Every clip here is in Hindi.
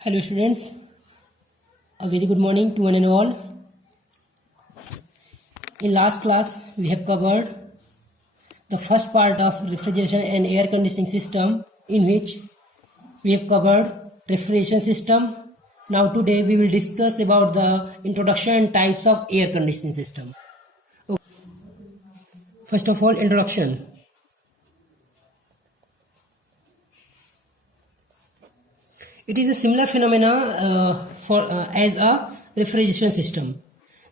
Hello students, a very good morning to one and all. In last class we have covered the first part of refrigeration and air conditioning system, in which we have covered refrigeration system. Now today we will discuss about the introduction and types of air conditioning system. Okay. First of all, introduction. It is a similar phenomena as a refrigeration system.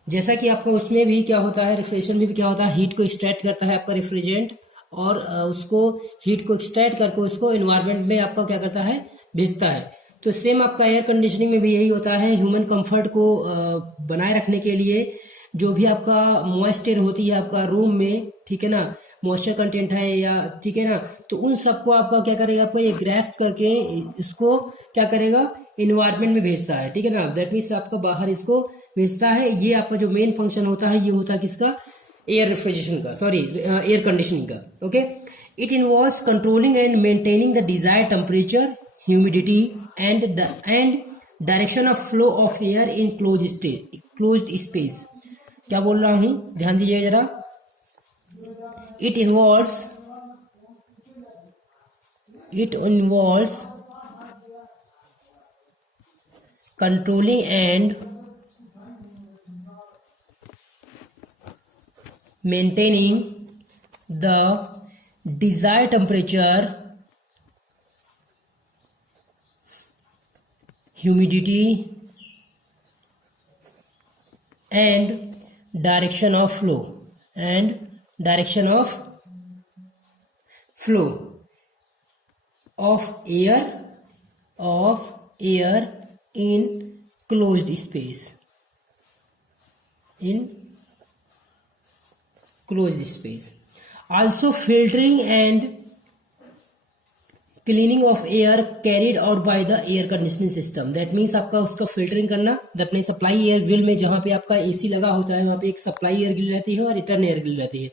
जैसा कि आपका उसमें भी क्या होता है, रेफ्रिजरेशन में भी क्या होता है, हीट को एक्सट्रैक्ट करता है आपका रेफ्रिजरेंट और उसको हीट को एक्सट्रैक्ट करके उसको एनवायरनमेंट में आपका क्या करता है, भेजता है. तो सेम आपका एयर कंडीशनिंग में भी यही होता है. ह्यूमन कंफर्ट को बनाए रखने के लिए जो भी आपका मॉइस्चर होती है आपका रूम में, ठीक है ना, मॉइस्चर कंटेंट है या ठीक है ना, तो उन सबको आपका क्या करेगा, आपको ये ग्रेस्प करके इसको क्या करेगा, इन्वायरमेंट में भेजता है. ठीक है ना, दैट मीन्स आपका बाहर इसको भेजता है. ये आपका जो मेन फंक्शन होता है ये होता है किसका, एयर रेफ्रिजरेशन का, सॉरी एयर कंडीशनिंग का. Okay, it involves controlling and maintaining the desired temperature, humidity and direction of flow of air in closed space. क्या बोल रहा हूं, ध्यान दीजिए जरा. It involves controlling and maintaining the desired temperature, humidity and direction of flow of air in closed space. Also filtering and cleaning of air carried out by the air conditioning system. That means आपका उसका फिल्टरिंग करना. अपने सप्लाई एयर ग्रिल में जहां पे आपका एसी लगा होता है वहां पे एक सप्लाई एयर ग्रिल रहती है और रिटर्न एयर ग्रिल रहती है.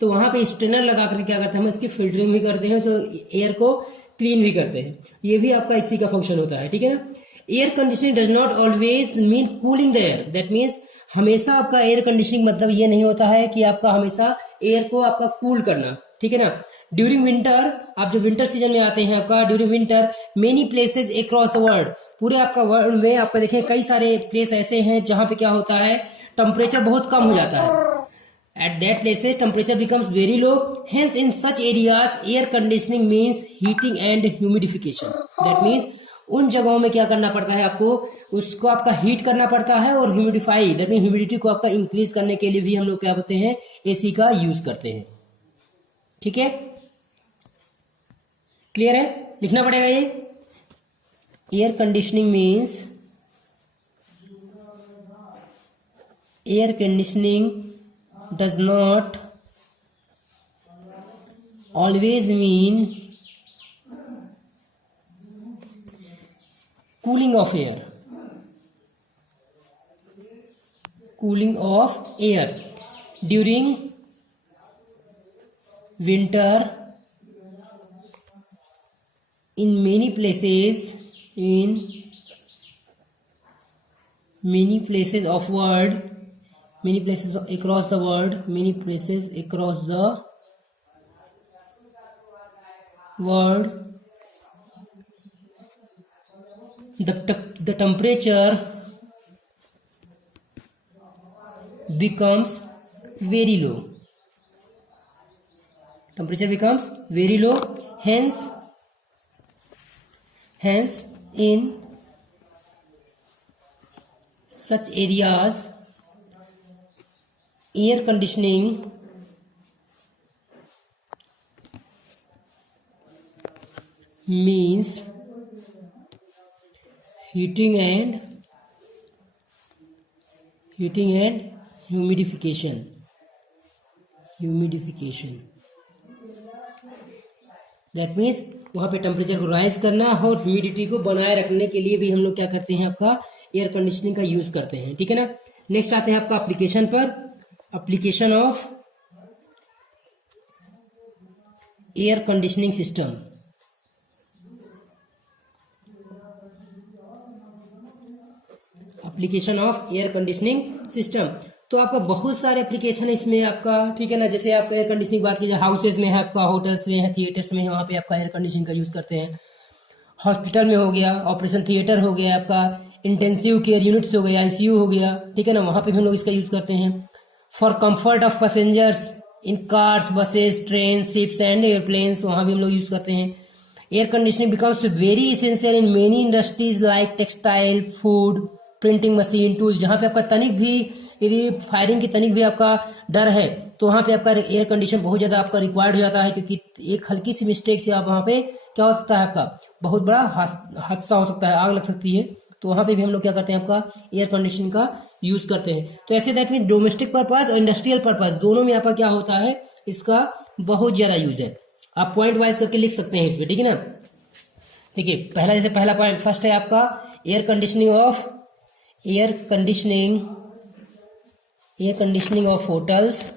तो वहां पे स्ट्रेनर लगा करके क्या करते हैं, हम इसकी फिल्टरिंग भी करते हैं, तो एयर को क्लीन भी करते हैं. ये भी आपका इसी का फंक्शन होता है. ठीक है ना. Air conditioning does not always mean cooling the air. That means हमेशा आपका एयर कंडीशनिंग मतलब ये नहीं होता है कि आपका हमेशा एयर को आपका कूल करना. ठीक है ना. ड्यूरिंग विंटर, आप जो विंटर सीजन में आते हैं आपका, during winter many places across the world, पूरे आपका वर्ल्ड में आपका देखें कई सारे प्लेस ऐसे हैं जहां पे क्या होता है, टेम्परेचर बहुत कम हो जाता है. At that places temperature becomes very low. Hence in such areas air conditioning means heating and humidification. That means उन जगहों में क्या करना पड़ता है आपको, उसको आपका हीट करना पड़ता है और ह्यूमिडिफाई, दैट मीन ह्यूमिडिटी को आपका इंक्रीज करने के लिए भी हम लोग क्या बोलते हैं, एसी का यूज करते हैं. ठीक है, क्लियर है, लिखना पड़ेगा ये. Air conditioning means, air conditioning does not always mean cooling of air. Cooling of air during winter in many places of world, many places across the world, many places across the world, the temperature becomes very low. Temperature becomes very low. Hence in such areas air conditioning means heating and humidification. That means वहां पे टेम्परेचर को राइज करना और ह्यूमिडिटी को बनाए रखने के लिए भी हम लोग क्या करते हैं, आपका एयर कंडीशनिंग का यूज करते हैं. ठीक है ना. नेक्स्ट आते हैं आपका एप्लीकेशन पर. Application of air conditioning system. Application of air conditioning system. तो आपका बहुत सारे एप्लीकेशन है इसमें आपका, ठीक है ना। जैसे आप एयर कंडीशनिंग की बात कीजिए, हाउसेज में है आपका, होटल्स में है, थिएटर्स में है, वहाँ पे आपका एयर कंडीशनिंग का यूज करते हैं। हॉस्पिटल में हो गया, ऑपरेशन थिएटर हो गया आपका, इंटेंसिव केयर यूनिट्स हो गया, आईसीयू हो गया, ठीक है ना, वहाँ पे भी हम लोग इसका यूज करते हैं। For comfort of passengers in cars, buses, train, ships and airplanes, वहाँ भी हम लोग यूज करते हैं। Air conditioning becomes very essential in many industries like textile, food, printing machine, tool. जहाँ पे आपका तनिक भी, यदि फायरिंग की तनिक भी आपका डर है तो वहाँ पे आपका एयर कंडीशन बहुत ज्यादा आपका रिक्वायर्ड हो जाता है, क्योंकि एक हल्की सी मिस्टेक से आप वहाँ पे क्या हो सकता है, आपका बहुत बड़ा हादसा हो सकता है, आग लग सकती है। तो वहाँ पे भी हम लोग क्या करते हैं, आपका एयर कंडीशनिंग का यूज करते हैं। तो ऐसे दैट मीन डोमेस्टिक पर्पज और इंडस्ट्रियल पर्पज दोनों में आपका क्या होता है, इसका बहुत ज्यादा यूज है। आप पॉइंट वाइज करके लिख सकते हैं इसमें, ठीक है ना। देखिए पहला, जैसे पहला पॉइंट फर्स्ट है आपका air conditioning of hotels,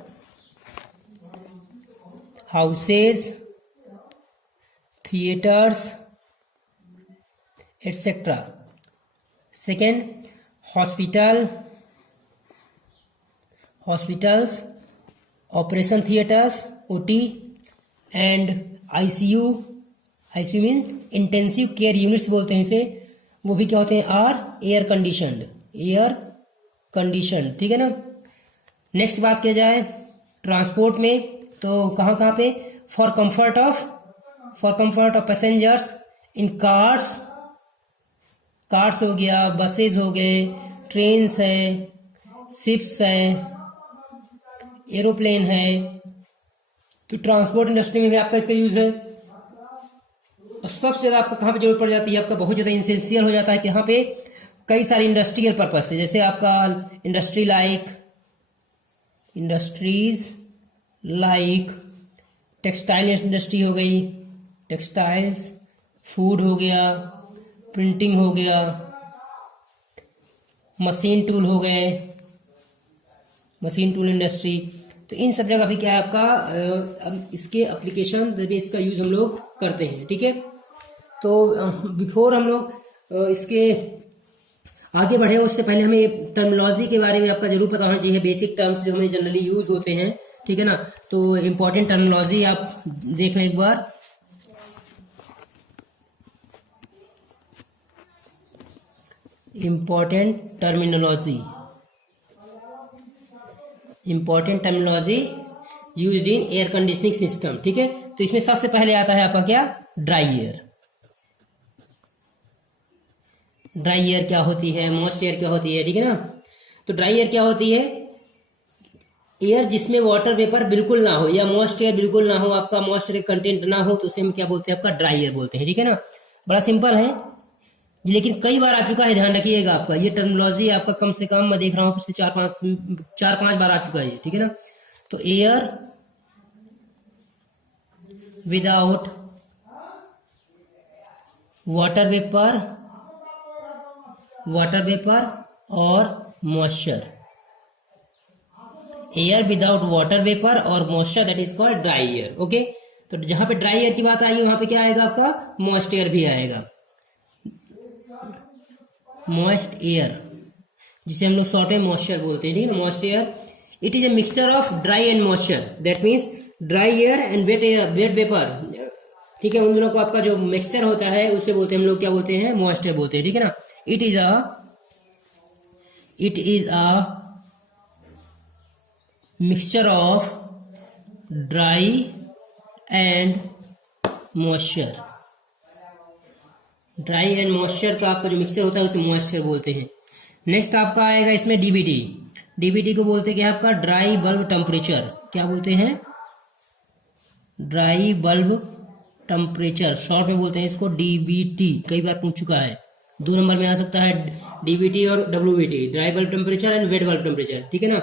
houses, theatres etcetera. Second, hospitals, operation theatres, OT and ICU mean intensive care units बोलते हैं इसे, वो भी क्या होते हैं, आर एयर कंडीशनड, ठीक है ना। नेक्स्ट बात किया जाए ट्रांसपोर्ट में, तो कहाँ कहाँ पे, for comfort of passengers in cars हो गया, बसेज हो गए, ट्रेन्स है, शिप्स है, एरोप्लेन है। तो ट्रांसपोर्ट इंडस्ट्री में भी आपका इसका यूज है। और सबसे ज्यादा आपको कहाँ पे जरूरत पड़ जाती है, आपका बहुत ज्यादा इंसेंशियल हो जाता है कि यहाँ पे कई सारी इंडस्ट्रियल पर्पज से, जैसे आपका इंडस्ट्रीज लाइक टेक्सटाइल इंडस्ट्री हो गई, टेक्सटाइल्स, फूड हो गया, प्रिंटिंग हो गया, मशीन टूल हो गए, मशीन टूल इंडस्ट्री। तो इन सब जगह भी क्या है आपका, इसके एप्लीकेशन इसका यूज हम लोग करते हैं, ठीक है। तो बिफोर हम लोग इसके आगे बढ़े उससे पहले हमें टर्मिनोलॉजी के बारे में आपका जरूर पता होना चाहिए, बेसिक टर्म्स जो हमें जनरली यूज होते हैं, ठीक है ना। तो इम्पोर्टेंट टर्मिनोलॉजी आप देख लें एक बार। Important terminology used in air conditioning system, ठीक है। तो इसमें सबसे पहले आता है आपका क्या, ड्राई एयर क्या होती है, मॉइस्ट एयर क्या होती है, ठीक है ना। तो ड्राई एयर क्या होती है, एयर जिसमें वाटर वेपर बिल्कुल ना हो या मॉइस्ट एयर बिल्कुल ना हो, आपका मॉइस्ट एयर कंटेंट ना हो, तो उसे हम क्या बोलते हैं, आपका ड्राई एयर बोलते हैं, ठीक है ना। बड़ा सिंपल है, लेकिन कई बार आ चुका है, ध्यान रखिएगा। आपका ये टर्मिनोलॉजी आपका कम से कम मैं देख रहा हूं पिछले चार पांच बार आ चुका है, ठीक है ना। तो एयर विदाउट वाटर वेपर और moisture, air without water vapour और moisture, that is called dry air, okay. तो जहां पे ड्राई एयर की बात आई वहां पे क्या आएगा, आपका मॉइस्ट एयर भी आएगा। मॉइस्ट एयर जिसे हम लोग शॉर्ट में मॉइस्चर बोलते हैं, ठीक है ना। Moist air it is a mixture of dry and moisture, that means dry air and wet vapour, ठीक है। उन दोनों को आपका जो मिक्सचर होता है उसे बोलते हैं हम लोग, क्या बोलते हैं, मॉइस्ट एयर बोलते हैं, ठीक है ना। It is a mixture of dry and moisture, dry and moisture का आपका जो मिक्सचर होता है उसे मॉइस्चर बोलते हैं। नेक्स्ट आपका आएगा इसमें डीबीटी को बोलते हैं क्या, आपका ड्राई बल्ब टेम्परेचर, क्या बोलते हैं, ड्राई बल्ब टेम्परेचर, शॉर्ट में बोलते हैं इसको डीबीटी। कई बार पूछ चुका है, 2 नंबर में आ सकता है डीबीटी और WBT, dry bulb temperature and wet bulb temperature, ठीक है ना।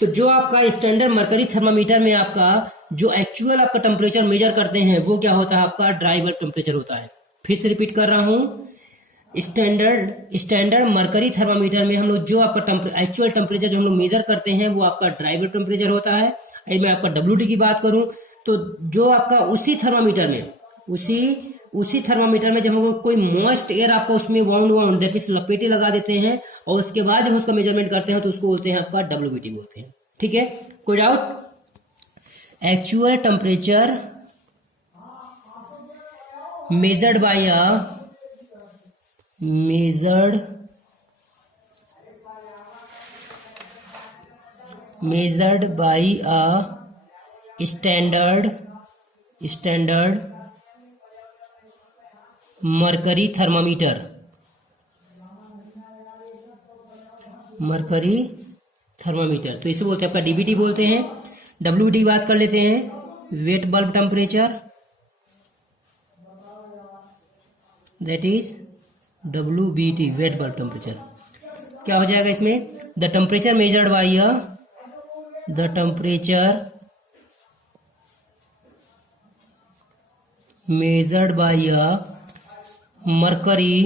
तो जो आपका स्टैंडर्ड मरकरी थर्मामीटर में आपका जो एक्चुअल आपका टेम्परेचर मेजर करते हैं वो क्या होता है, आपका ड्राई बल्ब टेम्परेचर होता है। फिर से रिपीट कर रहा हूं, स्टैंडर्ड मरकरी थर्मामीटर में हम लोग जो आपका एक्चुअल टेम्परेचर जो हम लोग मेजर करते हैं वो आपका ड्राई बल्ब टेम्परेचर होता है। मैं आपका डब्ल्यूटी की बात करूं तो जो आपका उसी उसी थर्मामीटर में जब हम कोई मॉइस्ट एयर आपका उसमें वाउंड दैट मींस लपेटे लगा देते हैं और उसके बाद जब उसका मेजरमेंट करते हैं तो उसको बोलते हैं आपका WBT बोलते हैं। ठीक है, कोई doubt? Actual temperature measured by a standard mercury thermometer, तो इसे बोलते हैं आपका DBT बोलते हैं। WBT की बात कर लेते हैं, wet bulb temperature, that is WBT, wet bulb temperature. क्या हो जाएगा इसमें? The temperature measured by a mercury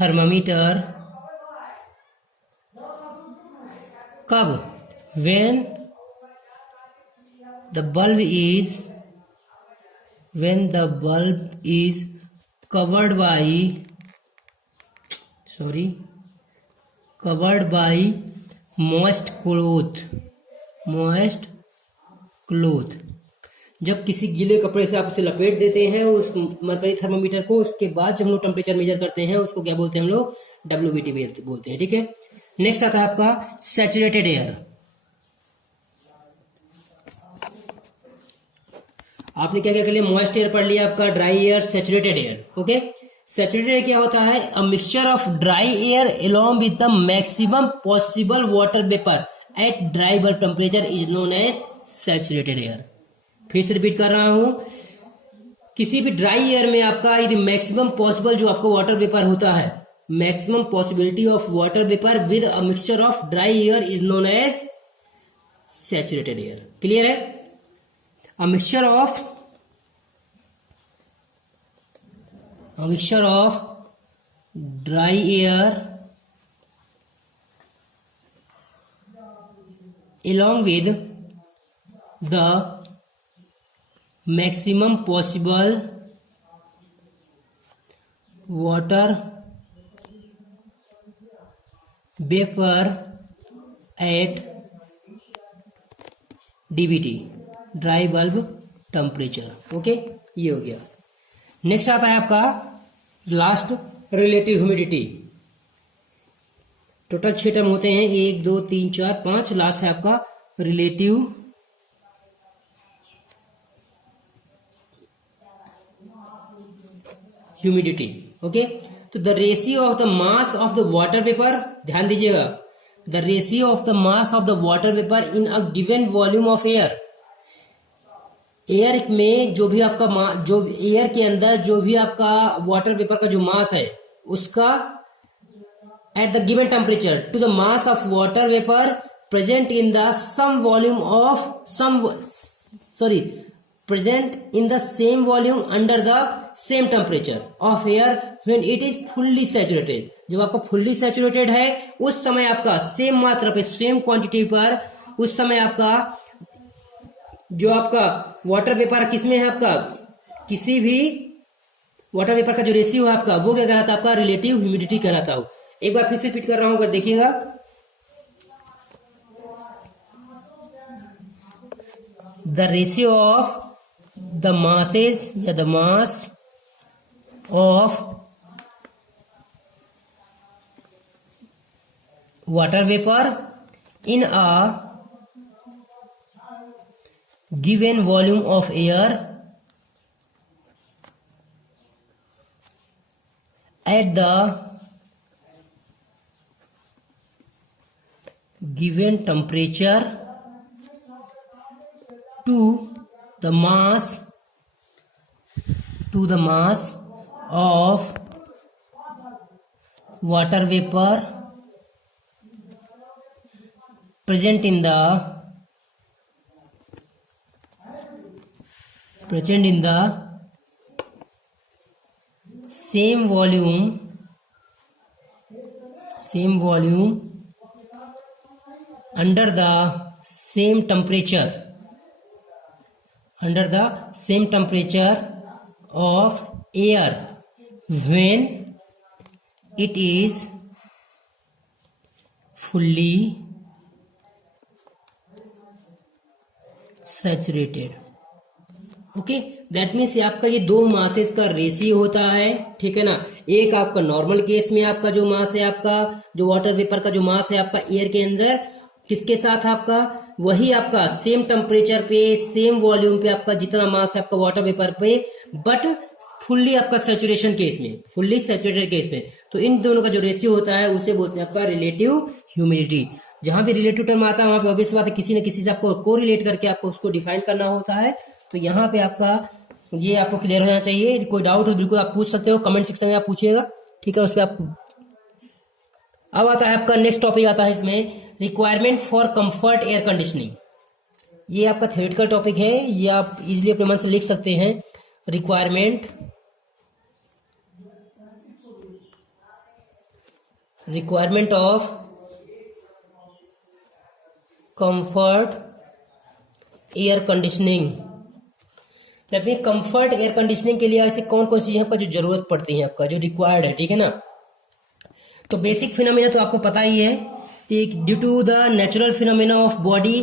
thermometer, कब? when the bulb is covered by moist cloth। जब किसी गीले कपड़े से आप उसे लपेट देते हैं उस मरकरी थर्मामीटर को, उसके बाद जब हम लोग टेम्परेचर मेजर करते हैं उसको क्या बोलते हैं हम लोग? WBT बोलते हैं। ठीक है, नेक्स्ट आता है आपका सैचुरेटेड एयर। आपने क्या क्या कर लिया? मॉइस्ट एयर पढ़ लिया, आपका dry air, saturated air. Okay, saturated air क्या होता है? A mixture of dry air along with the maximum possible water vapour at dry bulb temperature is known as saturated air. फिर से रिपीट कर रहा हूं, किसी भी ड्राई एयर में आपका यदि मैक्सिमम पॉसिबल जो आपको वाटर वेपर होता है, maximum possibility of water vapour with a mixture of dry air is known as saturated air. Clear है? A mixture of dry air along with the maximum possible water vapor at DBT, dry bulb temperature. Okay, ये हो गया। नेक्स्ट आता है आपका last, relative humidity. Total 6 term होते हैं, 1 2 3 4 5, लास्ट है आपका रिलेटिव ह्यूमिडिटी। ओके, तो the ratio of the mass of the water vapour, ध्यान दीजिएगा, the ratio of the mass of the water vapour in a given volume of air. Air में जो भी आपका जो एयर के अंदर जो भी आपका वाटर वेपर का जो मास है उसका at the given temperature to the mass of water vapour present in the same volume of present in the same volume under the same temperature of air when it is fully saturated। जब आपका fully saturated है उस समय आपका सेम मात्रा पे, सेम क्वांटिटी पर, उस समय आपका जो आपका वाटर वेपर किसमें है, आपका किसी भी वाटर वेपर का जो रेशियो है आपका, वो क्या कहलाता है? आपका रिलेटिव ह्यूमिडिटी कहलाता हो। एक बार फिर से फिट कर रहा हूं, अगर देखिएगा, the ratio of the masses या the mass of water vapour in a given volume of air at the given temperature to the mass of water vapor present in the same volume under the same temperature under the same temperature of air when it is fully saturated. Okay, that means आपका ये दो मासेस का रेशियो होता है, ठीक है ना। एक आपका नॉर्मल केस में आपका जो मास है, आपका जो वाटर वेपर का जो मास है आपका एयर के अंदर, किसके साथ आपका वही आपका सेम टेम्परेचर पे सेम वॉल्यूम पे आपका जितना मास है आपका वाटर वेपर पे, बट फुल्ली आपका सैचुरेशन केस में, फुल्ली सैचुरेटेड केस में, तो इन दोनों का जो रेशियो होता है उसे बोलते हैं आपका रिलेटिव ह्यूमिडिटी। जहां भी रिलेटिव टर्म आता है वहां पे ऑब्वियस बात है किसी न किसी से आपको कोरिलेट करके आपको उसको डिफाइन करना होता है। तो यहाँ पे आपका ये आपको क्लियर होना चाहिए। कोई डाउट हो बिल्कुल आप पूछ सकते हो, कमेंट सेक्शन में आप पूछिएगा, ठीक है। उस पर आप अब आता है आपका नेक्स्ट टॉपिक आता है इसमें, requirement for comfort air conditioning. ये आपका थ्योरेटिकल टॉपिक है, ये आप इजिली अपने मन से लिख सकते हैं। Requirement of comfort air conditioning. That mean comfort air conditioning के लिए ऐसे कौन कौन सी चीजें आपका जो जरूरत पड़ती है, आपका जो रिक्वायर्ड है, ठीक है ना। तो बेसिक फिनोमेना तो आपको पता ही है, due to the natural phenomena of body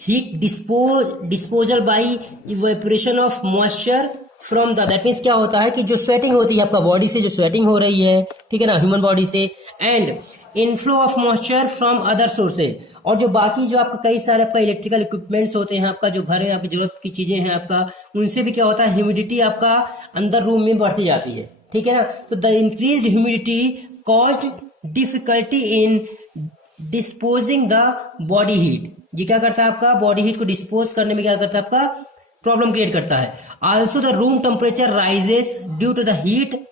heat disposal by evaporation of moisture from the, that means क्या होता है कि जो स्वेटिंग होती है आपका बॉडी से, जो स्वेटिंग हो रही है, ठीक है ना, ह्यूमन बॉडी से, and inflow of moisture from other sources, और जो बाकी जो आपका कई सारे आपका इलेक्ट्रिकल इक्विपमेंट्स होते हैं, आपका जो घर है, आपकी जरूरत की चीजें हैं आपका, उनसे भी क्या होता है ह्यूमिडिटी आपका अंदर रूम में बढ़ती जाती है, ठीक है ना। तो the increased humidity caused difficulty in disposing the body heat. ये क्या करता है आपका बॉडी हीट को डिस्पोज करने में क्या करता है आपका प्रॉब्लम क्रिएट करता है। Also the room temperature rises due to the heat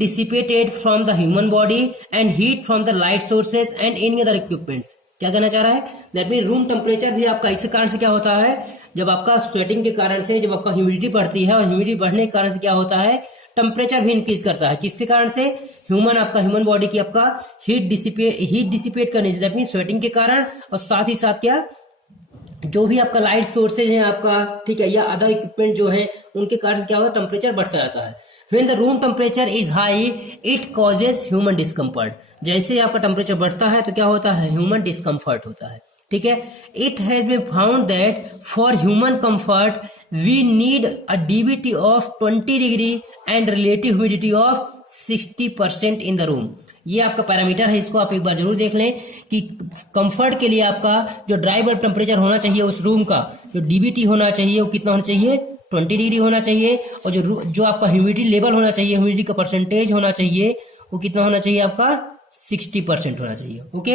dissipated from the human body and heat from the light sources and any other equipments। क्या कहना चाह रहा है, दैट मीन रूम टेम्परेचर भी आपका इसी कारण से क्या होता है, जब आपका स्वेटिंग के कारण से जब आपका ह्यूमिडिटी बढ़ती है, और ह्यूमिडिटी बढ़ने के कारण से क्या होता है टेम्परेचर भी इंक्रीज करता है। किसके कारण से, ह्यूमन बॉडी की आपका हीट डिसिपेट करने से, दैट मीन स्वेटिंग के कारण, और साथ ही साथ क्या जो भी आपका लाइट सोर्सेज हैं आपका, ठीक है, या अदर इक्विपमेंट जो है उनके कारण से क्या होता है टेम्परेचर बढ़ता जाता है। When the room temperature is high, it causes human discomfort। जैसे आपका टेम्परेचर बढ़ता है तो क्या होता है ह्यूमन डिस्कम्फर्ट होता है, ठीक है। It has been found that for human comfort we need a DBT of 20 degree and relative humidity of 60% in the room। ये आपका पैरामीटर है, इसको आप एक बार जरूर देख लें कि कंफर्ट के लिए आपका जो ड्राई बल्ब टेम्परेचर होना चाहिए उस रूम का, जो डीबीटी होना चाहिए वो कितना होना चाहिए 20 डिग्री होना चाहिए, और जो आपका ह्यूमिडिटी लेवल होना चाहिए, ह्यूमिडिटी का परसेंटेज होना चाहिए वो कितना होना चाहिए आपका 60% होना चाहिए। Okay,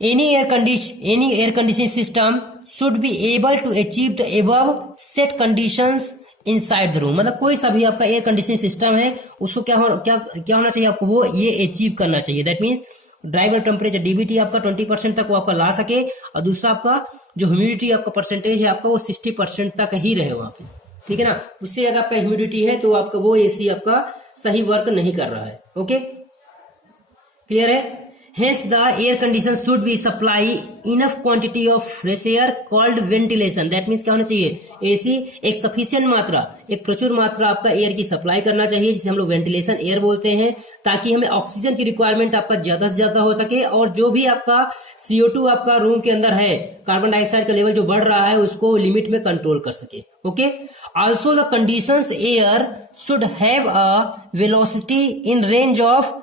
any air conditioning system should be able to achieve the above set conditions inside the room. मतलब कोई सा भी आपका एयर कंडीशनिंग सिस्टम है उसको क्या होना चाहिए आपको, वो ये अचीव करना चाहिए। That means dry bulb temperature DBT आपका 20% तक वो आपका ला सके, और दूसरा आपका जो ह्यूमिडिटी आपका परसेंटेज है आपका वो 60% तक ही रहे वहां पे, ठीक है ना। उससे ज्यादा आपका ह्यूमिडिटी है तो आपका वो एसी आपका सही वर्क नहीं कर रहा है। ओके, क्लियर है। Hence the air condition should be supply enough quantity of fresh air called ventilation। That means क्या होना चाहिए, एसी एक सफिशिएंट मात्रा, एक प्रचुर मात्रा आपका एयर की सप्लाई करना चाहिए, जिसे हम लोग वेंटिलेशन एयर बोलते हैं, ताकि हमें ऑक्सीजन की रिक्वायरमेंट आपका ज्यादा से ज्यादा हो सके, और जो भी आपका CO2 आपका रूम के अंदर है, कार्बन डाइऑक्साइड का लेवल जो बढ़ रहा है उसको लिमिट में कंट्रोल कर सके। Okay, also the conditions air should have a velocity in range of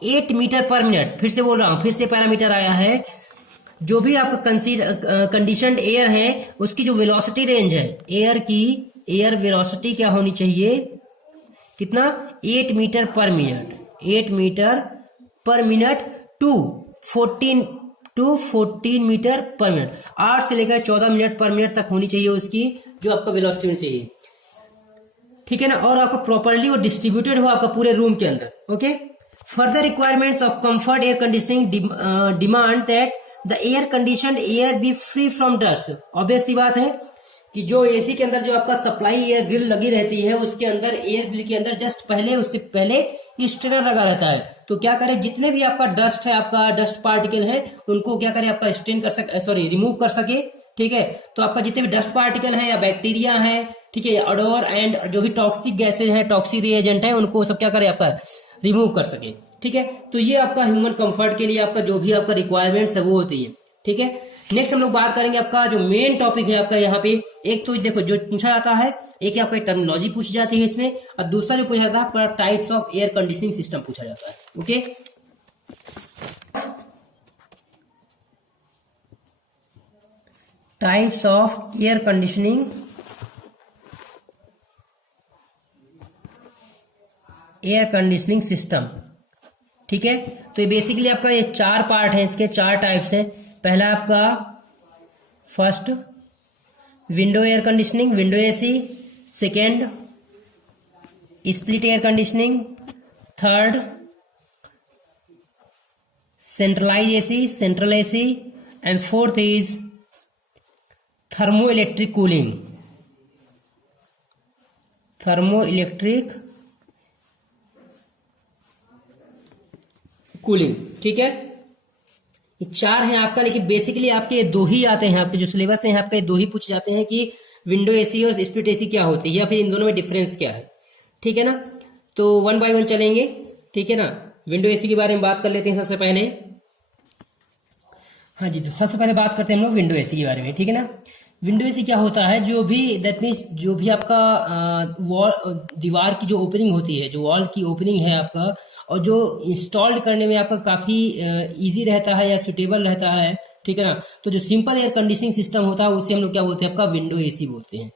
8 metre per minute. फिर से बोल रहा हूं, फिर से पैरामीटर आया है, जो भी आपका कंडीशनड एयर है उसकी जो वेलोसिटी रेंज है एयर की, एयर वेलोसिटी क्या होनी चाहिए, कितना 8 metre per minute, 8 metre per minute to 14 metre per minute, 8 से लेकर 14 मिनट पर मिनट तक होनी चाहिए उसकी जो आपका वेलोसिटी होनी चाहिए, ठीक है ना। और आपका प्रॉपर्ली वो डिस्ट्रीब्यूटेड हो आपका पूरे रूम के अंदर। Okay, further requirements of comfort air conditioning demand that the air conditioned air be free from dust। Obvious सी बात है कि जो एसी के अंदर जो आपका सप्लाई एयर ग्रिल लगी रहती है उसके अंदर, एयर ग्रिल के अंदर जस्ट पहले, उससे पहले स्ट्रेनर लगा रहता है। तो क्या करे, जितने भी आपका डस्ट है, आपका डस्ट पार्टिकल है, उनको क्या करे आपका स्ट्रेन कर सके, सॉरी रिमूव कर सके, ठीक है। तो आपका जितने भी डस्ट पार्टिकल है या बैक्टीरिया है, ठीक है, ऑडोर एंड जो भी टॉक्सिक गैसेज हैं, टॉक्सिक रिएजेंट है, उनको सब क्या करे आपका रिमूव कर सके, ठीक है। तो ये आपका ह्यूमन कंफर्ट के लिए आपका जो भी आपका रिक्वायरमेंट्स है वो होती है, ठीक है। नेक्स्ट हम लोग बात करेंगे आपका जो मेन टॉपिक है आपका यहाँ पे, एक तो देखो जो पूछा जाता है, एक आपका टर्मिनोलॉजी पूछी जाती है इसमें, और दूसरा जो पूछा जाता है आपका types of air conditioning system पूछा जाता है, okay. Types of air conditioning system, ठीक है। तो ये बेसिकली आपका ये 4 पार्ट है, इसके 4 टाइप्स हैं। पहला आपका first window air conditioning, window AC. Second split air conditioning. Third centralize AC, central AC. And fourth is thermo electric cooling, thermo electric cooling, ठीक है। ये 4 हैं आपका, लेकिन बेसिकली आपके 2 ही आते हैं, आपके जो सिलेबस है आपका 2 ही पूछे जाते हैं कि विंडो एसी और स्प्लिट एसी क्या होती है, या फिर इन दोनों में डिफरेंस क्या है, ठीक है ना। तो 1 बाय 1 चलेंगे, ठीक है ना। विंडो एसी के बारे में बात कर लेते हैं सबसे पहले। हाँ जी, तो सबसे पहले बात करते हैं हम लोग विंडो एसी के बारे में, ठीक है ना। विंडो एसी क्या होता है, जो भी दैट मीन्स जो भी आपका वॉल दीवार की जो ओपनिंग होती है, जो वॉल की ओपनिंग है आपका, और जो इंस्टॉल्ड करने में आपका काफी इजी रहता है या सुटेबल रहता है, ठीक है ना। तो जो सिंपल एयर कंडीशनिंग सिस्टम होता है उसे हम लोग क्या बोलते हैं, आपका विंडो एसी बोलते हैं।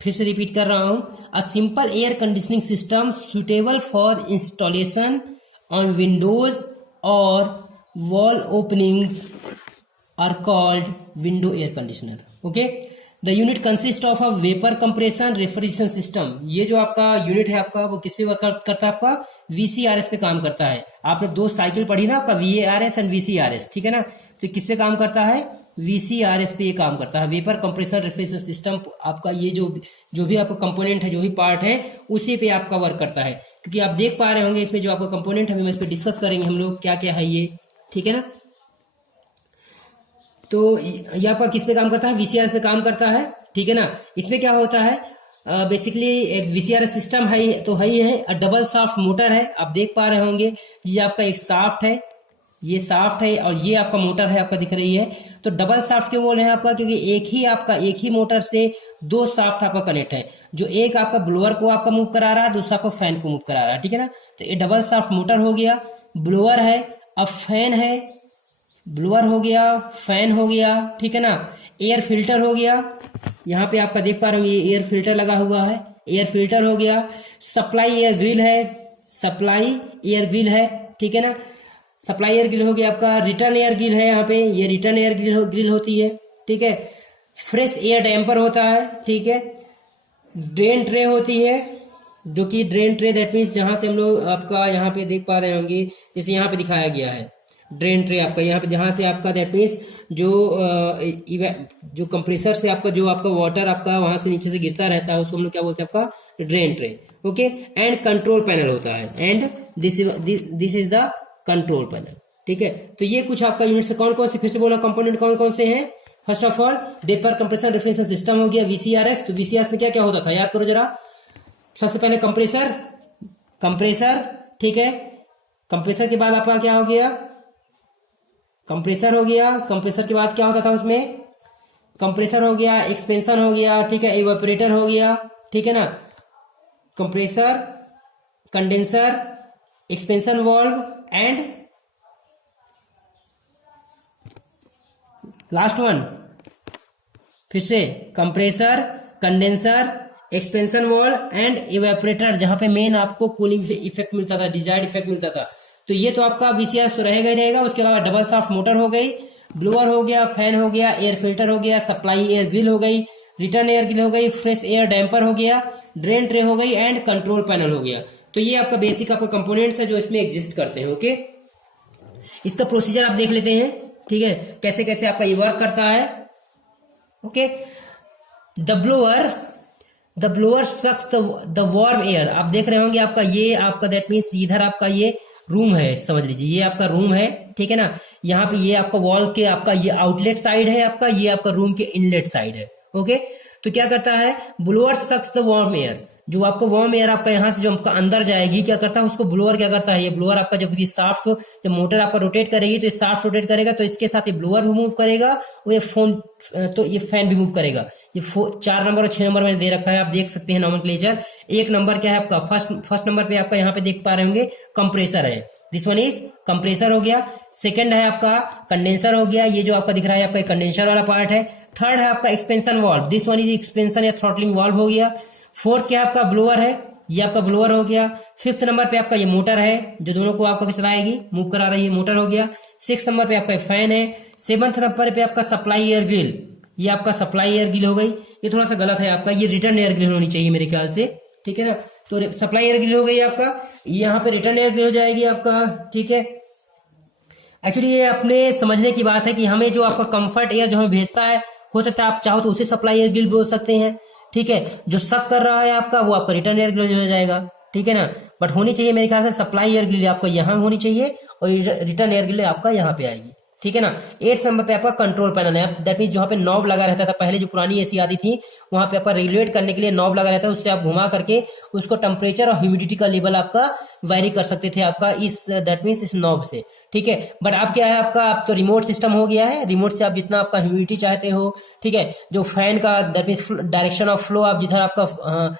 फिर से रिपीट कर रहा हूं, a simple air conditioning system suitable for installation on windows और wall openings are called window air conditioner, okay. The unit consist of a vapour compression refrigeration system. ये जो आपका यूनिट है आपका वो किस पे वर्क करता है, आपका VCRS पे काम करता है। आपने 2 साइकिल पढ़ी ना, आपका VARS एंड VCRS, ठीक है ना। तो किस पे काम करता है, VCRS पे ये काम करता है, वेपर कंप्रेशन रेफ्रिजरेशन सिस्टम। आपका ये जो भी आपका कंपोनेंट है, जो भी पार्ट है, उसी पे आपका वर्क करता है। क्योंकि आप देख पा रहे होंगे इसमें जो आपका कंपोनेंट है, इस पे डिस्कस करेंगे हम लोग क्या क्या है ये, ठीक है ना। तो यहाँ पर किस पे काम करता है, VCRS पे काम करता है, ठीक है ना। इसमें क्या होता है, बेसिकली एक VCRS सिस्टम है तो है ही है, डबल शाफ्ट मोटर है। आप देख पा रहे होंगे ये आपका एक शाफ्ट है, ये शाफ्ट है, और ये आपका मोटर है, आपका दिख रही है। तो डबल शाफ्ट क्यों बोल रहे हैं आपका, क्योंकि एक ही मोटर से 2 शाफ्ट आपका कनेक्ट है। जो एक आपका ब्लोअर को आपका मूव करा रहा है, दूसरा आपका फैन को मूव करा रहा है, ठीक है ना। तो ये डबल शाफ्ट मोटर हो गया, ब्लोअर है, अब फैन है, ब्लोअर हो गया, फैन हो गया, ठीक है ना। एयर फिल्टर हो गया, यहाँ पे आपका देख पा रहे हो ये एयर फिल्टर लगा हुआ है, एयर फिल्टर हो गया। सप्लाई एयर ग्रिल है, सप्लाई एयर ग्रिल है, ठीक है ना। सप्लाई एयर ग्रिल हो गया आपका। रिटर्न एयर ग्रिल है, यहाँ पे ये रिटर्न एयर ग्रिल होती है, ठीक है। फ्रेश एयर डैम्पर होता है, ठीक है। ड्रेन ट्रे होती है, जो कि ड्रेन ट्रे दैट मीन्स जहां से हम लोग आपका यहाँ पे देख पा रहे होंगे, जैसे यहाँ पे दिखाया गया है ड्रेन ट्रे आपका, यहाँ पे जहां से आपका दैट मीन्स जो कंप्रेसर से आपका जो आपका वाटर आपका वहां से नीचे से गिरता रहता है, उसको हम लोग क्या बोलते हैं, आपका drain tray, okay. And control panel होता है, and this is the control panel, ठीक है। तो ये कुछ आपका यूनिट से कौन कौन से, फिर से बोला कंपोनेंट कौन कौन से हैं। First of all vapour compression refrigeration system हो गया, VCRS। तो VCRS में क्या क्या होता था, याद करो जरा। सबसे पहले कंप्रेसर, ठीक है। कंप्रेसर के बाद आपका क्या हो गया, कंप्रेसर हो गया। कंप्रेसर के बाद क्या होता था उसमें, कंप्रेसर हो गया, एक्सपेंशन हो गया, ठीक है, इवेपोरेटर हो गया, ठीक है ना। Compressor, condenser, expansion valve and last one, फिर से compressor, condenser, expansion valve and evaporator, जहां पे मेन आपको कूलिंग इफेक्ट मिलता था, डिजायर्ड इफेक्ट मिलता था। तो ये तो आपका VCRS तो रहेगा ही रहेगा। उसके अलावा डबल शाफ्ट मोटर हो गई, ब्लोअर हो गया, फैन हो गया, एयर फिल्टर हो गया, सप्लाई एयर ग्रिल हो गई, रिटर्न एयर ग्रिल हो गई, फ्रेश एयर डैम्पर हो गया, ड्रेन ट्रे हो गई एंड कंट्रोल पैनल हो गया। तो ये आपका बेसिक आपका कंपोनेंट्स है जो इसमें एग्जिस्ट करते हैं, ओके। इसका प्रोसीजर आप देख लेते हैं, ठीक है, कैसे कैसे आपका ये वर्क करता है, okay. The blower sucks the warm air. आप देख रहे होंगे आपका ये आपका दैट मीन्स इधर आपका ये रूम है, समझ लीजिए ये आपका रूम है, ठीक है ना। यहाँ पे ये आपका वॉल के आपका ये आउटलेट साइड है, आपका ये आपका रूम के इनलेट साइड है। ओके, तो क्या करता है, blower sucks the warm air, जो आपका वार्म एयर आपका यहाँ से जो आपका अंदर जाएगी, क्या करता है उसको ब्लोअर क्या करता है, ये ब्लोअर आपका जब ये शाफ्ट, जब मोटर आपका रोटेट करेगी तो ये शाफ्ट रोटेट करेगा, तो इसके साथ ये ब्लोअर भी मूव करेगा और ये तो ये फैन भी मूव करेगा। ये 4 नंबर और 6 नंबर मैंने दे रखा है, आप देख सकते हैं नॉमेनक्लेचर। 1 नंबर क्या है आपका, फर्स्ट नंबर पे आपका यहाँ पे देख पा रहे होंगे कंप्रेसर है, दिस वन इज कंप्रेसर हो गया। सेकंड है आपका कंडेंसर हो गया, ये जो आपका दिख रहा है आपका कंडेंसर वाला पार्ट है। थर्ड है आपका expansion valve, this one is expansion या थ्रॉटलिंग वाल्व हो गया। फोर्थ क्या आपका ब्लोअर है, ये आपका ब्लोअर हो गया। 5th नंबर पे आपका ये मोटर है जो दोनों को आपका चलाएगी, मूव करा रही है, मोटर हो गया। 6th नंबर पे आपका फैन है। 7th नंबर पे आपका सप्लाई एयर ग्रिल, ये आपका सप्लाई एयर ग्रिल हो गई। ये थोड़ा सा गलत है आपका, ये रिटर्न एयर ग्रिल होनी चाहिए मेरे ख्याल से, ठीक है ना। तो सप्लाई एयर ग्रिल हो गई आपका, यहाँ पे रिटर्न एयर ग्रिल हो जाएगी आपका, ठीक है। एक्चुअली ये अपने समझने की बात है कि हमें जो आपका कंफर्ट एयर जो हमें भेजता है, हो सकता है आप चाहो तो उसे सप्लाई एयर ग्रिल बोल सकते हैं, ठीक है। जो सक कर रहा है आपका वो आपका रिटर्न एयर ग्रिल हो जाएगा, ठीक है ना। बट होनी चाहिए मेरे ख्याल से सप्लाई एयर ग्रिल आपका यहाँ होनी चाहिए और रिटर्न एयर ग्रिल आपका यहाँ पे आएगी, ठीक है ना। 8th नंबर पे आपका कंट्रोल पैनल है, दैट मीन जहाँ पे नॉब लगा रहता था पहले, जो पुरानी एसी आती थी वहां पे आपका रेगुलेट करने के लिए नॉब लगा रहता है, उससे आप घुमा करके उसको टेम्परेचर और ह्यूमिडिटी का लेवल आपका वेरी कर सकते थे आपका इस दैट मीन्स इस नॉब से, ठीक है। बट अब क्या है आपका, अब तो रिमोट सिस्टम हो गया है, रिमोट से आप जितना आपका ह्यूमिडिटी चाहते हो, ठीक है। जो फैन का that means direction of flow, आप जिधर आपका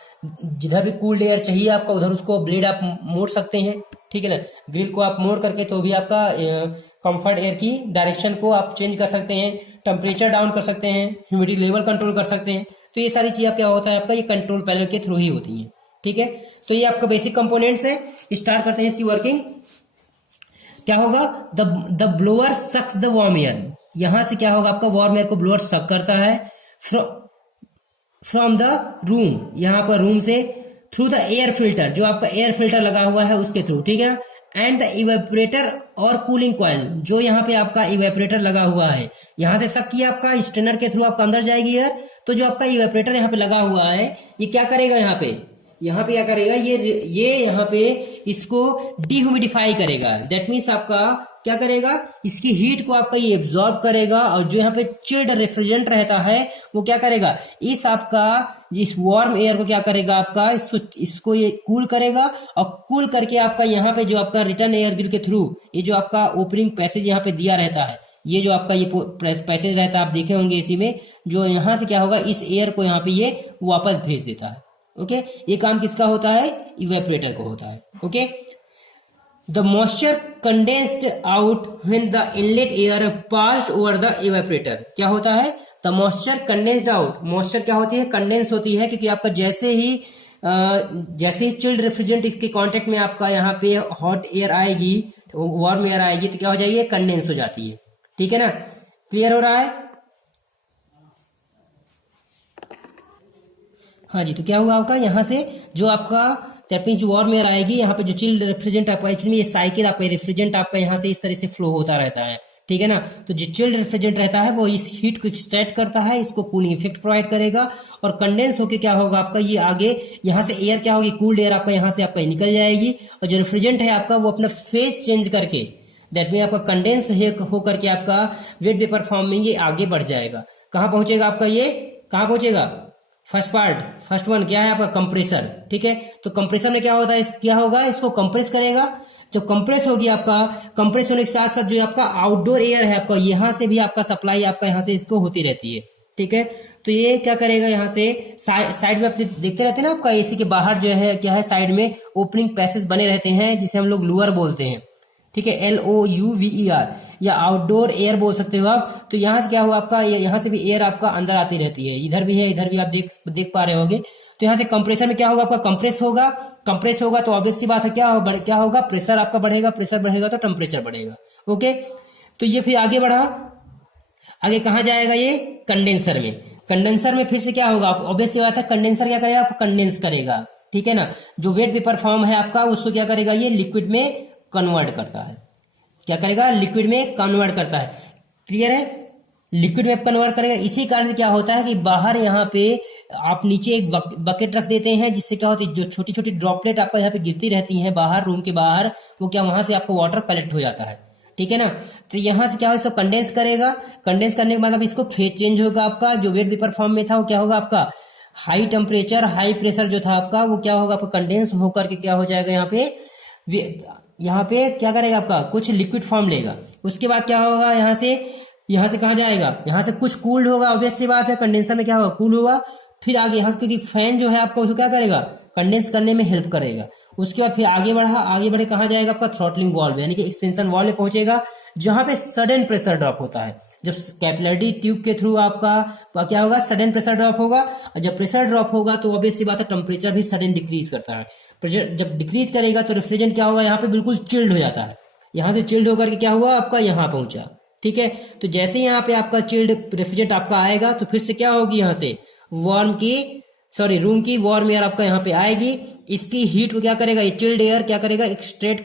जिधर भी कूल्ड एयर चाहिए आपका उधर उसको ब्लेड आप मोड़ सकते हैं, ठीक है ना। ग्रिल को आप मोड़ करके तो भी आपका कंफर्ट एयर की डायरेक्शन को आप चेंज कर सकते हैं, टेम्परेचर डाउन कर सकते हैं, ह्यूमिडिटी लेवल कंट्रोल कर सकते हैं। तो ये सारी चीजें क्या होता है आपका, ये कंट्रोल पैनल के थ्रू ही होती है, ठीक है। तो ये आपका बेसिक कंपोनेंट्स है। स्टार्ट करते हैं इसकी वर्किंग। क्या होगा, the blower sucks the warm air, यहां से क्या होगा आपका वार्म एयर को ब्लोअर सक करता है फ्रॉम द रूम, यहां पर रूम से, थ्रू द एयर फिल्टर, जो आपका एयर फिल्टर लगा हुआ है उसके थ्रू, ठीक है। एंड द इवेपोरेटर और कूलिंग कॉइल, जो यहाँ पे आपका इवेपोरेटर लगा हुआ है, यहां से सक किया आपका स्ट्रेनर के थ्रू आपका अंदर जाएगी एयर, तो जो आपका इवेपोरेटर यहाँ पे लगा हुआ है ये क्या करेगा, यहाँ पे क्या करेगा, ये यहाँ पे इसको डिह्यूमिडिफाई करेगा, दैट मीन्स आपका क्या करेगा, इसकी हीट को आपका ये एब्जॉर्ब करेगा, और जो यहाँ पे चिल्ड रेफ्रिजरेंट रहता है वो क्या करेगा, इस आपका इस वार्म एयर को क्या करेगा आपका, इसको ये कूल करेगा, और कूल करके आपका यहाँ पे जो आपका रिटर्न एयर ग्रिल के थ्रू ये जो आपका ओपनिंग पैसेज यहाँ पे दिया रहता है, ये जो आपका ये पैसेज रहता है आप देखे होंगे इसी में, जो यहाँ से क्या होगा, इस एयर को यहाँ पे ये वापस भेज देता है। ओके, ये काम किसका होता है, इवेपोरेटर को होता है। Okay, the moisture condensed out when the inlet air passed over the evaporator, क्या होता है, the moisture condensed out, moisture क्या होती है, कंडेंस होती है, क्योंकि आपका जैसे ही चिल्ड रेफ्रिजरेंट इसके कांटेक्ट में आपका यहाँ पे हॉट एयर आएगी, वार्म एयर आएगी, तो क्या हो जाएगी, कंडेंस हो जाती है, ठीक है ना। क्लियर हो रहा है, हाँ जी। तो क्या हुआ आपका, यहाँ से जो आपका दैट मीन्स वार्म एयर आएगी, यहाँ पे जो चिल्ड रेफ्रिजरेंट आपका, एक्चुअली ये साइकिल आपका रेफ्रिजरेंट आपका यहाँ से इस तरह से फ्लो होता रहता है, ठीक है ना। तो जो चिल्ड रेफ्रिजरेंट रहता है वो इस हीट को एक्सट्रैक्ट करता है, इसको कूलिंग इफेक्ट प्रोवाइड करेगा, और कंडेंस होके क्या होगा आपका, ये आगे यहाँ से एयर क्या होगी, कूल्ड एयर आपका यहाँ से आपका निकल जाएगी, और जो रेफ्रिजरेंट है आपका वो अपना फेस चेंज करके दैट मीन आपका कंडेंस होकर के आपका वेट वेपर फॉर्म में ये आगे बढ़ जाएगा। कहाँ पहुंचेगा आपका, ये कहाँ पहुंचेगा, फर्स्ट वन क्या है आपका, कंप्रेसर, ठीक है। तो कंप्रेसर में क्या होता है, क्या होगा, इसको कंप्रेस करेगा, जब कंप्रेस होगी आपका, कंप्रेस होने के साथ साथ जो आपका आउटडोर एयर है आपका, यहाँ से भी आपका सप्लाई आपका यहाँ से इसको होती रहती है, ठीक है। तो ये क्या करेगा, यहाँ से साइड में आप देखते रहते हैं ना, आपका एसी के बाहर जो है क्या है, साइड में ओपनिंग पैसेज बने रहते हैं, जिसे हम लोग लूअर बोलते हैं, ठीक है, LOUVER, या आउटडोर एयर बोल सकते हो आप। तो यहाँ से क्या हुआ आपका, यहाँ से भी एयर आपका अंदर आती रहती है, इधर भी है, इधर भी आप देख पा रहे होंगे। तो यहाँ से कंप्रेसर में क्या होगा आपका, कंप्रेस होगा तो ऑब्वियस सी बात है क्या होगा, प्रेशर आपका बढ़ेगा, प्रेशर बढ़ेगा तो टेम्परेचर बढ़ेगा। ओके, तो ये फिर आगे बढ़ा, आगे कहाँ जाएगा, ये कंडेंसर में फिर से क्या होगा, ऑब्वियस सी बात है, कंडेंसर क्या करेगा, आपको कंडेंस करेगा, ठीक है ना। जो वेट वेपर फॉर्म है आपका उसको क्या करेगा, ये लिक्विड में कन्वर्ट करता है, क्या करेगा, लिक्विड में कन्वर्ट करता है। क्लियर है, लिक्विड में कन्वर्ट करेगा। इसी कारण से क्या होता है कि बाहर यहाँ पे आप नीचे एक बकेट रख देते हैं, जिससे क्या होता है, जो छोटी छोटी ड्रॉपलेट आपका यहाँ पे गिरती रहती हैं बाहर, रूम के बाहर, वो क्या वहां से आपको वाटर कलेक्ट हो जाता है, ठीक है ना। तो यहाँ से क्या होगा, इसको कंडेंस करेगा, कंडेंस करने के बाद अब इसको फेज चेंज होगा आपका, जो वेट वेपर फॉर्म में था वो क्या होगा आपका हाई टेम्परेचर हाई प्रेशर जो था आपका वो क्या होगा आपका कंडेंस होकर के क्या हो जाएगा यहाँ पे क्या करेगा आपका कुछ लिक्विड फॉर्म लेगा। उसके बाद क्या होगा यहाँ से कहाँ जाएगा, यहाँ से कुछ कूल्ड होगा, ऑब्वियस सी बात है, कंडेंसर में क्या होगा कूल होगा। फिर आगे यहाँ क्योंकि फैन जो है आपका उसको क्या करेगा कंडेंस करने में हेल्प करेगा। उसके बाद फिर आगे बढ़े कहाँ जाएगा आपका थ्रॉटलिंग वाल्व यानी कि एक्सपेंशन वाल्व में पहुंचेगा, जहां पे सडन प्रेशर ड्रॉप होता है। जब कैपिलरी ट्यूब के थ्रू आपका क्या होगा सडन प्रेशर ड्रॉप होगा, और जब प्रेशर ड्रॉप होगा तो ऑब्वियस सी बात है टेम्परेचर भी सडन डिक्रीज करता है। प्रेशर जब डिक्रीज करेगा तो रेफ्रिजरेंट क्या होगा यहाँ पे बिल्कुल चिल्ड हो जाता है। यहाँ से चिल्ड होकर के क्या हुआ आपका यहाँ पहुंचा, ठीक है। तो जैसे यहाँ पे आपका चिल्ड रेफ्रिजरेंट आपका आएगा तो फिर से क्या होगी यहाँ से रूम की वार्म एयर आपका यहाँ पे आएगी। इसकी हीट को क्या करेगा ये चिल्ड एयर क्या करेगा एक्सट्रैक्ट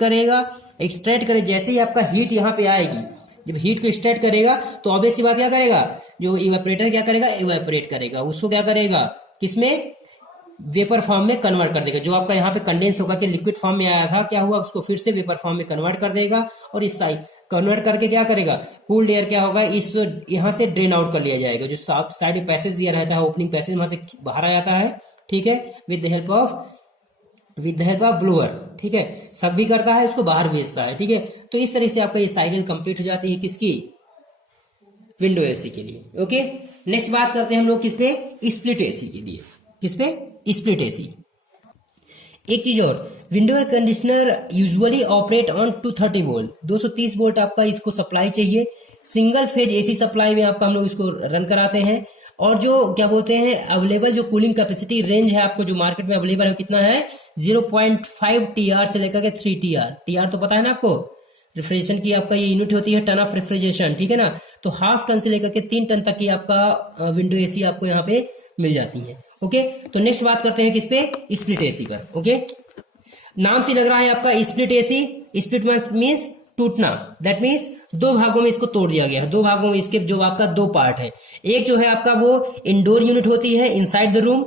करे। जैसे ही आपका हीट यहाँ पे आएगी, जब हीट को एक्सट्रैक्ट करेगा तो ऑब्वियस सी बात क्या करेगा जो इवेपोरेटर क्या करेगा इवेपोरेट करेगा, उसको क्या करेगा किसमें वेपर फॉर्म में कन्वर्ट कर देगा। जो आपका यहाँ पे कंडेंस होकर के लिक्विड फॉर्म में आया था क्या हुआ उसको फिर से वेपर फॉर्म में कन्वर्ट कर देगा, और इस साइड कन्वर्ट करके क्या करेगा कूल्ड एयर क्या होगा इस यहाँ से ड्रेन आउट कर लिया जाएगा। जो साइड में पैसेज दिया रहता है ओपनिंग पैसेज वहां से बाहर आ जाता है, ठीक है, with the help of blower, ठीक है, सब भी करता है उसको बाहर भेजता है, ठीक है। तो इस तरह से आपका ये साइकिल कंप्लीट हो जाती है किसकी विंडो एसी के लिए। ओके, नेक्स्ट बात करते हैं हम लोग किस पे स्प्लिट एसी के लिए। किस पे स्प्लिट एसी। एक चीज और, window air conditioner usually operate on 230 volt, 230 volt आपका इसको सप्लाई चाहिए। सिंगल फेज एसी सप्लाई में आपका हम लोग इसको रन कराते हैं। और जो क्या बोलते हैं अवेलेबल जो कूलिंग कैपेसिटी रेंज है आपको जो मार्केट में अवेलेबल है कितना है 0.5 TR से लेकर के 3 TR तो पता है ना आपको, रेफ्रिजरेशन की आपका ये यूनिट होती है टन ऑफ रेफ्रिजरेशन, ठीक है ना। तो हाफ टन से लेकर के 3 टन तक की आपका विंडो एसी आपको यहाँ पे मिल जाती है। ओके, तो नेक्स्ट बात करते हैं किस पे स्प्लिट एसी पर। ओके, नाम से लग रहा है आपका स्प्लिट एसी, स्प्लिट मीन्स टूटना, दैट मीन्स दो भागों में इसको तोड़ दिया गया है। दो भागों में इसके जो आपका दो पार्ट है, एक जो है आपका वो इंडोर यूनिट होती है इनसाइड द रूम,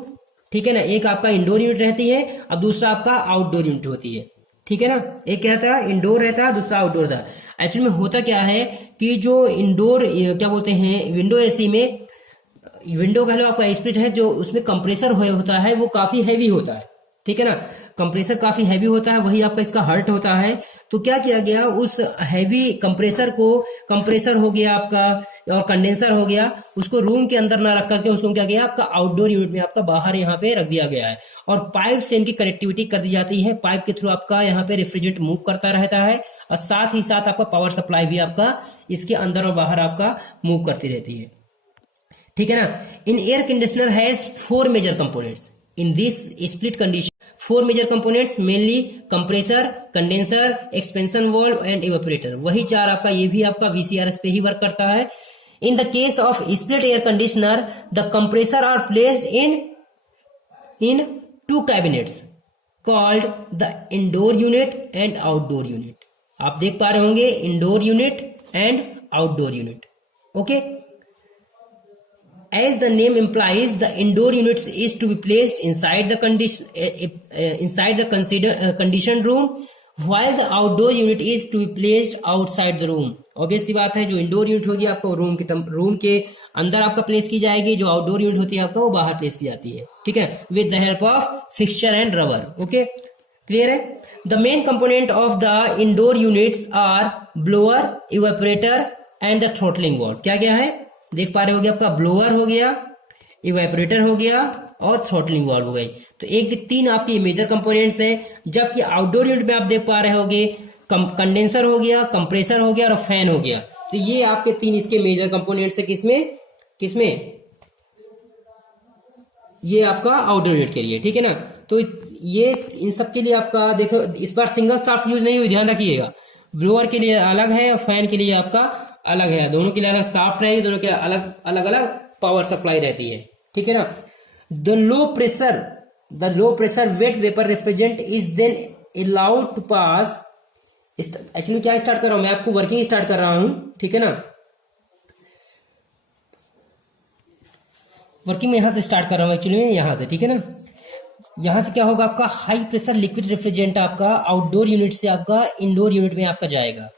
ठीक है ना, एक आपका इंडोर यूनिट रहती है, अब दूसरा आपका आउटडोर यूनिट होती है, ठीक है ना। एक क्या रहता है इंडोर रहता है, दूसरा आउटडोर रहता है। एक्चुअली में होता क्या है कि जो इंडोर क्या बोलते हैं विंडो एसी में विंडो कह लो आपका स्प्लिट है, जो उसमें कंप्रेसर होता है वो काफी हैवी होता है, ठीक है ना, कंप्रेसर काफी हैवी होता है, वही आपका इसका हर्ट होता है। तो क्या किया गया उस हैवी कंप्रेसर को, कंप्रेसर हो गया आपका और कंडेंसर हो गया, उसको रूम के अंदर ना रख करके उसको क्या किया आपका आउटडोर यूनिट में आपका बाहर यहाँ पे रख दिया गया है, और पाइप से इनकी कनेक्टिविटी कर दी जाती है। पाइप के थ्रू आपका यहाँ पे रेफ्रिजरेंट मूव करता रहता है, और साथ ही साथ आपका पावर सप्लाई भी आपका इसके अंदर और बाहर आपका मूव करती रहती है, ठीक है ना। In air conditioner has 4 major components in this split condition. 4 major components mainly compressor, condenser, expansion valve and evaporator. वही चार आपका ये भी आपका VCRS पे ही वर्क करता है। In the case of split air conditioner the compressor are placed in 2 cabinets called the indoor unit and outdoor unit. आप देख पा रहे होंगे indoor unit and outdoor unit. Okay, as the name implies, the indoor units is to be placed inside the conditioned room, while the outdoor unit is to be placed outside the room. Obvious सी बात है, जो इंडोर यूनिट होगी आपको रूम के अंदर आपका प्लेस की जाएगी, जो आउटडोर यूनिट होती है आपका वो बाहर प्लेस की जाती है, ठीक है, with the help of fixture and rubber. Okay, clear है। The main component of the indoor units are blower, evaporator and the throttling valve. क्या क्या है देख पा रहे होगे, आपका ब्लोअर हो गया, इवेपोरेटर हो गया और थ्रॉटलिंग वाल्व हो गई। तो एक 3 आपकी मेजर कंपोनेंट्स है। जबकि आउटडोर यूनिट में आप देख पा रहे होगे कंडेंसर हो गया, कंप्रेसर हो गया और फैन हो गया। तो ये आपके 3 इसके मेजर कंपोनेंट्स है। किसमें ये आपका आउटडोर यूनिट के लिए, ठीक है ना। तो ये इन सब के लिए आपका देखो इस बार सिंगल शाफ्ट यूज नहीं हुई, ध्यान रखिएगा। ब्लोअर के लिए अलग है और फैन के लिए आपका अलग है, दोनों के लिए अलग शाफ्ट रहेगी, दोनों के अलग अलग पावर सप्लाई रहती है, ठीक है ना। The low pressure wet vapour refrigerant is then allowed to pass. Actually क्या स्टार्ट कर रहा हूं मैं, आपको वर्किंग स्टार्ट कर रहा हूं, ठीक है ना। वर्किंग में यहां से स्टार्ट कर रहा हूं एक्चुअली में यहां से, ठीक है ना। यहां से क्या होगा आपका हाई प्रेशर लिक्विड रेफ्रिजरेंट आपका आउटडोर यूनिट से आपका इंडोर यूनिट में आपका जाएगा।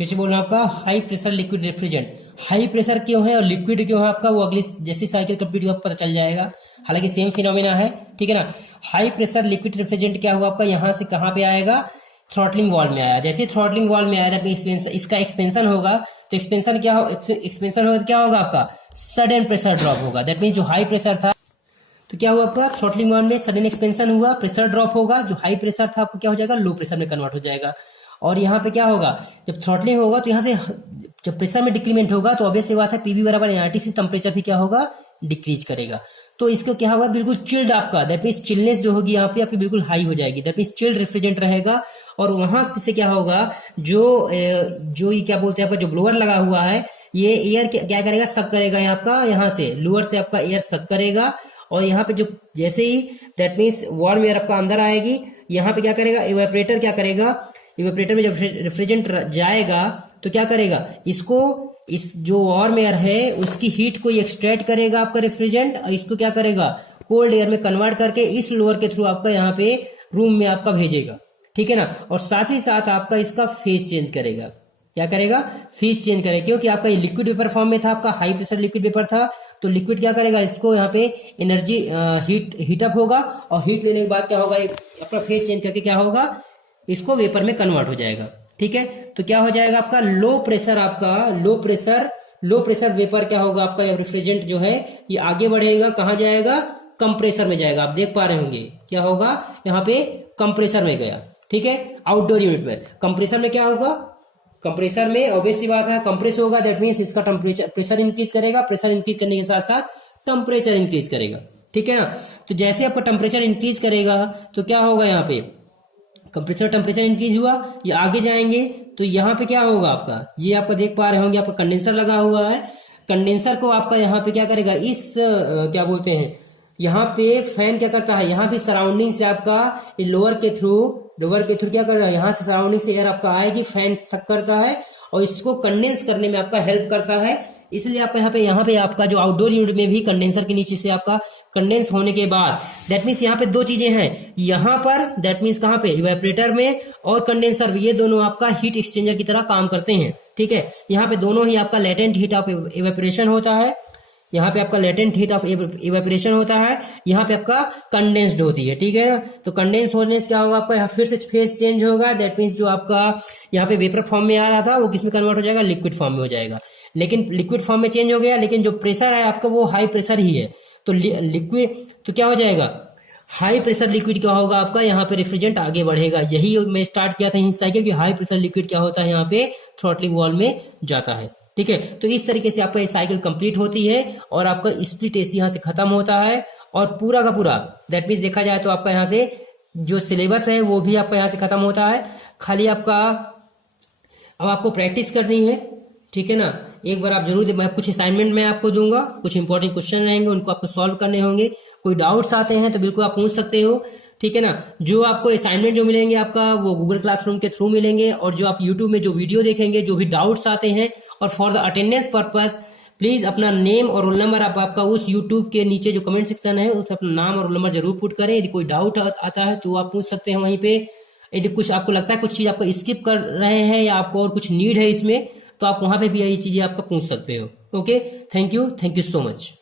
फिर से बोल रहा हूं आपका high pressure liquid refrigerant. High pressure क्यों है और लिक्विड क्यों है आपका, वो अगली जैसी साइकिल कंप्लीट होगा पता चल जाएगा, हालांकि सेम फिनोमेना है, ठीक है ना। हाई प्रेशर लिक्विड रेफ्रिजरेंट क्या हुआ आपका, यहां से कहां पे आएगा, थ्रॉटलिंग वॉल्व में आया। जैसे थ्रॉटलिंग वॉल्व में आया दैट मींस इसका एक्सपेंशन होगा, तो एक्सपेंशन क्या होगा तो क्या होगा आपका, सडन प्रेशर ड्रॉप होगा। दैट मींस जो हाई प्रेशर था तो क्या हुआ आपका, थ्रॉटलिंग वॉल्व में सडन एक्सपेंशन हुआ, प्रेशर ड्रॉप होगा, जो हाई प्रेशर था आपका क्या हो जाएगा, लो प्रेशर में कन्वर्ट हो जाएगा। और यहाँ पे क्या होगा, जब थ्रॉटलिंग होगा तो यहाँ से जब प्रेशर में डिक्रीमेंट होगा तो ऑब्वियस सी बात है पीबी बराबर एनआरटी से टेम्परेचर भी क्या होगा, डिक्रीज करेगा। तो इसको क्या होगा, बिल्कुल चिल्ड आपका, दैट मींस चिलनेस जो होगी यहाँ पे आपकी बिल्कुल हाई हो जाएगी, दैट मींस चिल्ड रेफ्रिजरेंट रहेगा। और वहां से क्या होगा, जो ये क्या बोलते हैं आपका जो ब्लोअर लगा हुआ है, ये एयर क्या करेगा, सक करेगा आपका, यहाँ से लोअर से आपका एयर सक करेगा। और यहाँ पे जो जैसे ही दैट मींस वार्म एयर आपका अंदर आएगी, यहाँ पे क्या करेगा, इवेपोरेटर क्या करेगा, इवेपोरेटर में जब रेफ्रिजरेंट जाएगा तो क्या करेगा, इसको इस जो वार्म एयर है उसकी हीट को एक्सट्रैक्ट करेगा आपका रेफ्रिजरेंट, और इसको क्या करेगा, कोल्ड एयर में कन्वर्ट करके इस लोअर के थ्रू आपका यहाँ पे रूम में आपका भेजेगा, ठीक है ना। और साथ ही साथ आपका इसका फेज चेंज करेगा, क्या करेगा, फेज चेंज करेगा, क्योंकि आपका ये लिक्विड वेपर फॉर्म में था, आपका हाई प्रेशर लिक्विड वेपर था, तो लिक्विड क्या करेगा, इसको यहाँ पे एनर्जी हीट अप होगा, और हीट लेने के बाद क्या होगा, अपना फेज चेंज करके क्या होगा, इसको वेपर में कन्वर्ट हो जाएगा, ठीक है। तो क्या हो जाएगा आपका लो प्रेशर, आपका लो प्रेशर वेपर क्या होगा आपका, रेफ्रिजरेंट जो है ये आगे बढ़ेगा, कहां जाएगा, कंप्रेसर में जाएगा। आप देख पा रहे होंगे क्या होगा, यहाँ पे कंप्रेसर में गया, ठीक है। आउटडोर यूनिट में कंप्रेसर में क्या होगा, कंप्रेसर में ऑब्वियस सी बात है कंप्रेस होगा, दैट मींस इसका टेम्परेचर प्रेशर इंक्रीज करेगा, प्रेशर इंक्रीज करने के साथ साथ टेम्परेचर इंक्रीज करेगा, ठीक है ना। तो जैसे आपका टेम्परेचर इंक्रीज करेगा तो क्या होगा, यहाँ पे कंप्रेसर टेम्परेचर इंक्रीज हुआ, ये आगे जाएंगे तो यहाँ पे क्या होगा आपका, ये आपका देख पा रहे होंगे आपका कंडेंसर लगा हुआ है, कंडेंसर को आपका यहाँ पे क्या करेगा, इस क्या बोलते हैं, यहाँ पे फैन क्या करता है, यहाँ पे सराउंडिंग से आपका लोअर के थ्रू क्या करता है, यहाँ से सराउंडिंग से एयर आपका आएगी, फैन सक करता है और इसको कंडेंस करने में आपका हेल्प करता है। इसलिए आपका यहाँ पे आपका जो आउटडोर यूनिट में भी कंडेंसर के नीचे से आपका कंडेंस होने के बाद दैट मीन्स यहाँ पे दो चीजें हैं, यहाँ पर दैट मीन्स कहाँ पे, इवेपोरेटर में, और कंडेंसर ये दोनों आपका हीट एक्सचेंजर की तरह काम करते हैं, ठीक है। यहाँ पे दोनों ही आपका लेटेंट हीट ऑफ इवेपोरेशन होता है, यहाँ पे आपका लेटेंट हीट ऑफ इवेपोरेशन होता है, यहाँ पे आपका कंडेंस्ड होती है, ठीक है ना। तो कंडेंस होने से क्या होगा आपका, फिर से फेज चेंज होगा, दैट मीन्स जो आपका यहाँ पे वेपर फॉर्म में आ रहा था वो किस में कन्वर्ट हो जाएगा, लिक्विड फॉर्म में हो जाएगा। लेकिन लिक्विड फॉर्म में चेंज हो गया, लेकिन जो प्रेशर है आपका वो हाई प्रेशर ही है, तो लिक्विड तो क्या हो जाएगा, हाई प्रेशर लिक्विड क्या होगा आपका, यहाँ पे रेफ्रिजरेंट आगे बढ़ेगा। यही मैं स्टार्ट किया था इस साइकिल की, हाई प्रेशर लिक्विड क्या होता है, यहाँ पे थ्रॉटलिंग वॉल्व में जाता है, ठीक है। तो इस तरीके से आपका ये साइकिल कंप्लीट होती है और आपका स्प्लिट एसी यहाँ से खत्म होता है, और पूरा का पूरा दैट मीन्स देखा जाए तो आपका यहाँ से जो सिलेबस है वो भी आपका यहाँ से खत्म होता है। खाली आपका अब आपको प्रैक्टिस करनी है, ठीक है ना। एक बार आप जरूर, मैं कुछ असाइनमेंट में आपको दूंगा, कुछ इंपॉर्टेंट क्वेश्चन रहेंगे, उनको आपको सॉल्व करने होंगे। कोई डाउट्स आते हैं तो बिल्कुल आप पूछ सकते हो, ठीक है ना। जो आपको असाइनमेंट जो मिलेंगे आपका वो गूगल क्लासरूम के थ्रू मिलेंगे, और जो आप यूट्यूब में जो वीडियो देखेंगे, जो भी डाउट्स आते हैं, और for the attendance purpose please अपना नेम और रोल नंबर आपका उस यूट्यूब के नीचे जो कमेंट सेक्शन है उसमें अपना नाम और रोल नंबर जरूर पुट करें। यदि कोई डाउट आता है तो आप पूछ सकते हैं वहीं पे। यदि कुछ आपको लगता है कुछ चीज आपको स्किप कर रहे हैं या आपको और कुछ नीड है इसमें, तो आप वहां पे भी ये चीजें आपका पूछ सकते हो। Okay, thank you so much.